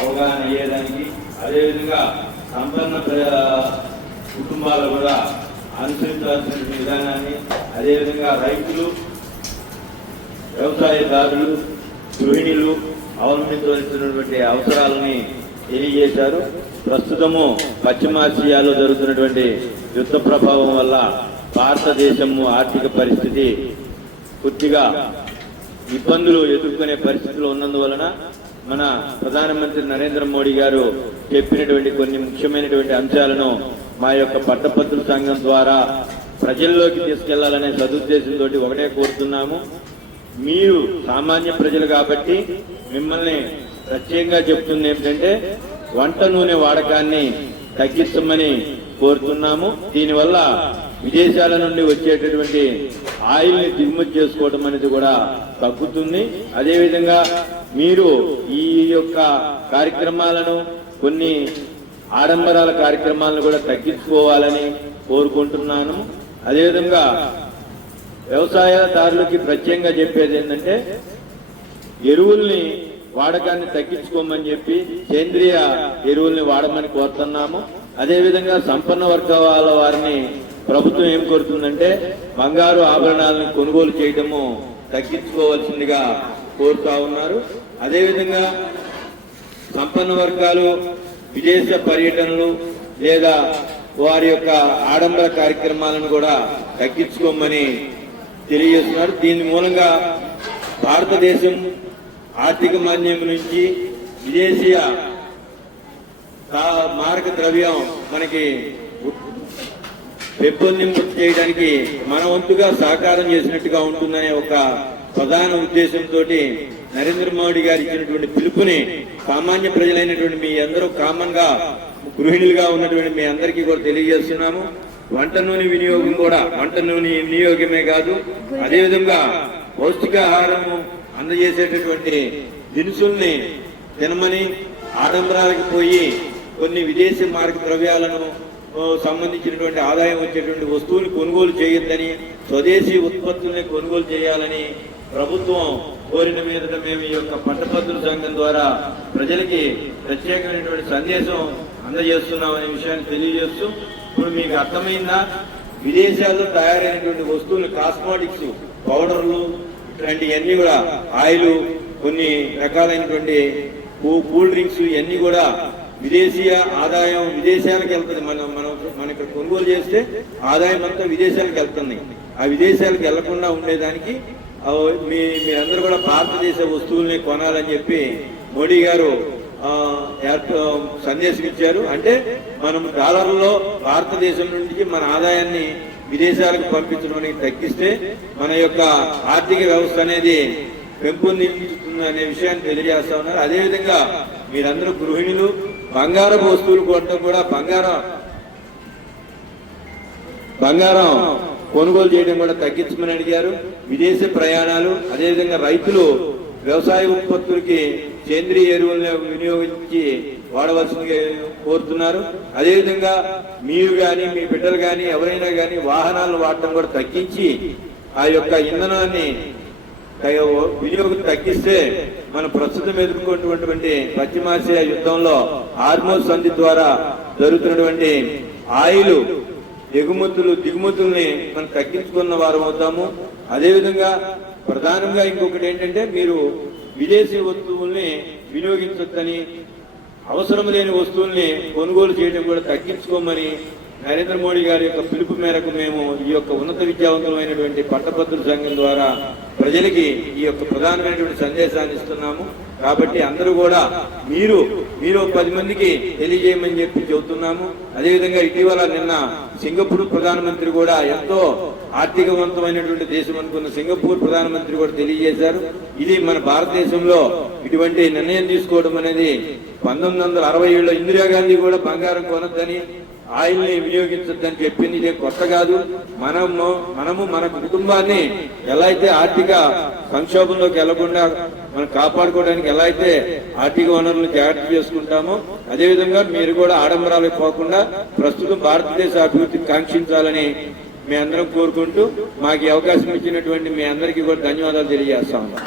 అవగాహన అయ్యేదానికి, అదేవిధంగా సంపన్న కుటుంబాలు కూడా అనుసరించాల్సిన విధానాన్ని, అదేవిధంగా రైతులు, వ్యవసాయదారులు, గృహిణులు అవలంబించవలసినటువంటి అవసరాలని తెలియజేశారు. ప్రస్తుతము పశ్చిమాసియాలో జరుగుతున్నటువంటి యుద్ధ ప్రభావం వల్ల భారతదేశము ఆర్థిక పరిస్థితి పూర్తిగా ఇబ్బందులు ఎదుర్కొనే పరిస్థితులు ఉన్నందువలన మన ప్రధానమంత్రి నరేంద్ర మోడీ గారు చెప్పినటువంటి కొన్ని ముఖ్యమైనటువంటి అంశాలను మా యొక్క పట్టభద్రుల సంఘం ద్వారా ప్రజల్లోకి తీసుకెళ్లాలనే సదుద్దేశంతో ఒకటే కోరుతున్నాము. మీరు సామాన్య ప్రజలు కాబట్టి మిమ్మల్ని ప్రత్యేకంగా చెప్తుంది ఏమిటంటే వంట నూనె వాడకాన్ని తగ్గించమని కోరుతున్నాము. దీనివల్ల విదేశాల నుండి వచ్చేటటువంటి ఆయిల్ ని దిగుమతి చేసుకోవడం అనేది కూడా తగ్గుతుంది. అదేవిధంగా మీరు ఈ యొక్క కార్యక్రమాలను, కొన్ని ఆడంబరాల కార్యక్రమాలను కూడా తగ్గించుకోవాలని కోరుకుంటున్నాను. అదేవిధంగా వ్యవసాయదారులకి ప్రత్యేకంగా చెప్పేది ఏంటంటే ఎరువుల్ని వాడకాన్ని తగ్గించుకోమని చెప్పి సేంద్రియ ఎరువుల్ని వాడమని కోరుతున్నాము. అదేవిధంగా సంపన్న వర్గాల వారిని ప్రభుత్వం ఏం కోరుతుందంటే బంగారు ఆభరణాలను కొనుగోలు చేయడము తగ్గించుకోవాల్సిందిగా కోరుతా ఉన్నారు. అదేవిధంగా సంపన్న వర్గాలు విదేశ పర్యటనలు లేదా వారి యొక్క ఆడంబర కార్యక్రమాలను కూడా తగ్గించుకోమని తెలియజేస్తున్నారు. దీని మూలంగా భారతదేశం ఆర్థిక మాంద్యం నుంచి విదేశీయ మారక ద్రవ్యం మనకి పెంపొందింపు చేయడానికి మన వంతుగా సహకారం చేసినట్టుగా ఉంటుందనే ఒక ప్రధాన ఉద్దేశంతో నరేంద్ర మోడీ గారు ఇచ్చినటువంటి పిలుపుని సామాన్య ప్రజలైనటువంటి మీ అందరూ కామన్ గా గృహిణులుగా ఉన్నటువంటి మీ అందరికీ కూడా తెలియజేస్తున్నాము. వంట నూనె వినియోగం కూడా, వంట నూనె వినియోగమే కాదు, అదేవిధంగా పౌష్టికాహారము అందజేసేటటువంటి దినుసుల్ని తినమని, ఆడంబరాలకు పోయి కొన్ని విదేశీ మార్గ ద్రవ్యాలను సంబంధించినటువంటి ఆదాయం వచ్చేటువంటి వస్తువులు కొనుగోలు చేయొద్దని, స్వదేశీ ఉత్పత్తుల్ని కొనుగోలు చేయాలని ప్రభుత్వం కోరిన మీదట మేము ఈ యొక్క పట్టభద్రుల సంఘం ద్వారా ప్రజలకి ప్రత్యేకమైనటువంటి సందేశం అందజేస్తున్నామనే విషయాన్ని తెలియజేస్తూ, ఇప్పుడు మీకు అర్థమైందా, విదేశాల్లో తయారైనటువంటి వస్తువులు, కాస్మెటిక్స్, పౌడర్లు, ఇట్లాంటివన్నీ కూడా ఆయిల్, కొన్ని రకాలైనటువంటి కూల్ డ్రింక్స్, ఇవన్నీ కూడా విదేశీయ ఆదాయం విదేశాలకు వెళ్తుంది. మనం ఇక్కడ కొనుగోలు చేస్తే ఆదాయం అంతా విదేశాలకు వెళ్తుంది. ఆ విదేశాలకు వెళ్లకుండా ఉండేదానికి మీరందరూ కూడా భారతదేశ వస్తువుల్ని కొనాలని చెప్పి మోడీ గారు సందేశం ఇచ్చారు. అంటే మనం డాలర్లో భారతదేశం నుంచి మన ఆదాయాన్ని విదేశాలకు పంపించడానికి తగ్గిస్తే మన యొక్క ఆర్థిక వ్యవస్థ అనేది పెంపొందించుతుంది అనే విషయాన్ని తెలియజేస్తా ఉన్నారు. అదేవిధంగా మీరందరూ గృహిణులు బంగారపు వస్తువులు కొనడం కూడా, బంగారం కొనుగోలు చేయడం కూడా తగ్గించమని అడిగారు. విదేశీ ప్రయాణాలు, అదేవిధంగా రైతులు వ్యవసాయ ఉత్పత్తులకి సేంద్రియ ఎరువులను వినియోగించి వాడవలసిందిగా కోరుతున్నారు. అదేవిధంగా మీరు కానీ మీ బిడ్డలు కానీ ఎవరైనా కానీ వాహనాలను వాడటం కూడా తగ్గించి ఆ యొక్క ఇంధనాన్ని వినియోగం తగ్గిస్తే మనం ప్రస్తుతం ఎదుర్కొన్నటువంటి పశ్చిమాసియా యుద్ధంలో హార్మోజ్ సంధి ద్వారా జరుగుతున్నటువంటి ఆయిల్ దిగుమతుల్ని మనం తగ్గించుకున్న వారు అవుతాము. అదేవిధంగా ప్రధానంగా ఇంకొకటి ఏంటంటే మీరు విదేశీ వస్తువుల్ని వినియోగించొద్దని, అవసరం లేని వస్తువుల్ని కొనుగోలు చేయడం కూడా తగ్గించుకోమని నరేంద్ర మోడీ గారి యొక్క పిలుపు మేరకు మేము ఈ యొక్క ఉన్నత విద్యావంతులైనటువంటి పట్టభద్రుల సంఘం ద్వారా ప్రజలకి ఈ యొక్క ప్రధానమైనటువంటి సందేశాన్ని ఇస్తున్నాము. కాబట్టి అందరూ కూడా మీరు 10 మందికి తెలియజేయమని చెప్పి చెబుతున్నాము. అదేవిధంగా ఇటీవల నిన్న సింగపూర్ ప్రధానమంత్రి కూడా, ఎంతో ఆర్థికవంతమైనటువంటి దేశం అనుకున్న సింగపూర్ ప్రధానమంత్రి కూడా తెలియజేశారు. ఇది మన భారతదేశంలో ఇటువంటి నిర్ణయం తీసుకోవడం అనేది 1967లో ఇందిరాగాంధీ కూడా బంగారం కొనొద్దని, ఆయిల్ ని వినియోగించొద్దని చెప్పింది. ఇదే కొత్త కాదు. మనము మన కుటుంబాన్ని ఎలా అయితే ఆర్థిక సంక్షోభంలోకి వెళ్లకుండా మనం కాపాడుకోవడానికి ఎలా అయితే ఆర్థిక వనరులను జాగ్రత్త చేసుకుంటామో, అదేవిధంగా మీరు కూడా ఆడంబరాలకు పోకుండా ప్రస్తుతం భారతదేశ అభివృద్ధికి కాంక్షించాలని మీ అందరం కోరుకుంటూ, మాకు అవకాశం ఇచ్చినటువంటి మీ అందరికీ కూడా ధన్యవాదాలు తెలియజేస్తా ఉన్నాం.